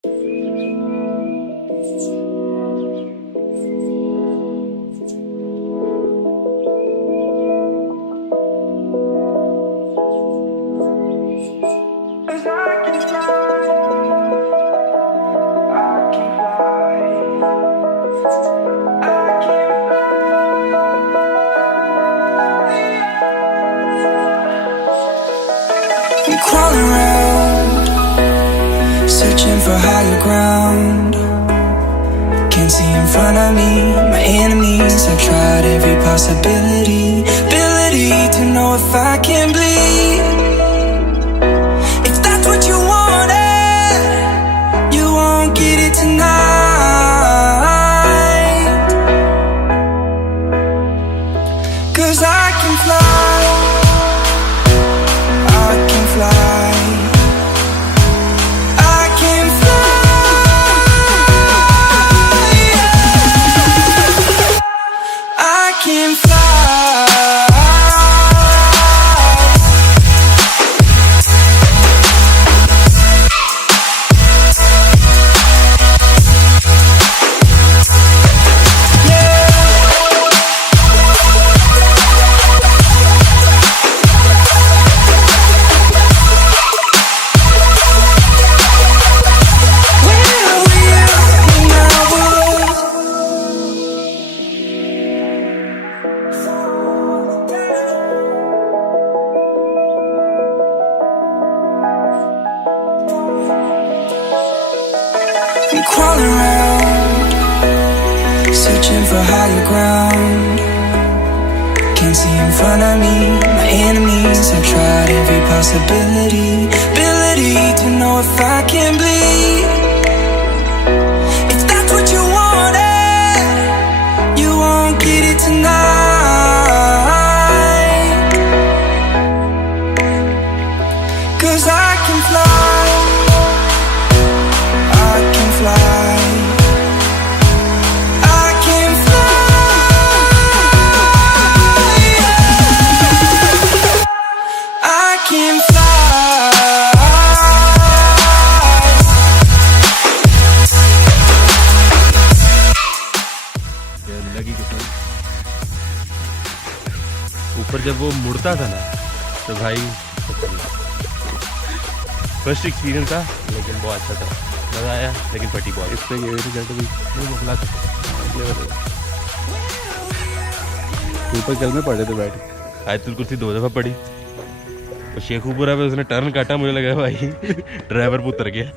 Crawling around, searching for higher ground. Can't see in front of me, my enemies. I've tried every possibility, ability to know if I can bleed. If that's what you wanted, you won't get it tonight. 'Cause I can fly, I can fly, I can fly, yeah. I can fly. I'm crawling around, searching for higher ground. Can't see in front of me, my enemies. I've tried every possibility, ability to know if I can bleed. If that's what you wanted, you won't get it tonight. 'Cause I can fly, I can fly, I can fly, yeah. I can fly. लगी किस्मत। ऊपर जब वो मुड़ता था ना तो भाई first experience था, लेकिन बहुत अच्छा था, मज़ा आया। लेकिन फटी बहुत इस पर ऊपर कल में पड़े थे बैठ। आयतुल कुर्सी 2 दफ़ा पड़ी और शेखुपुरा पे उसने टर्न काटा, मुझे लगा भाई ड्राइवर पे उतर गया।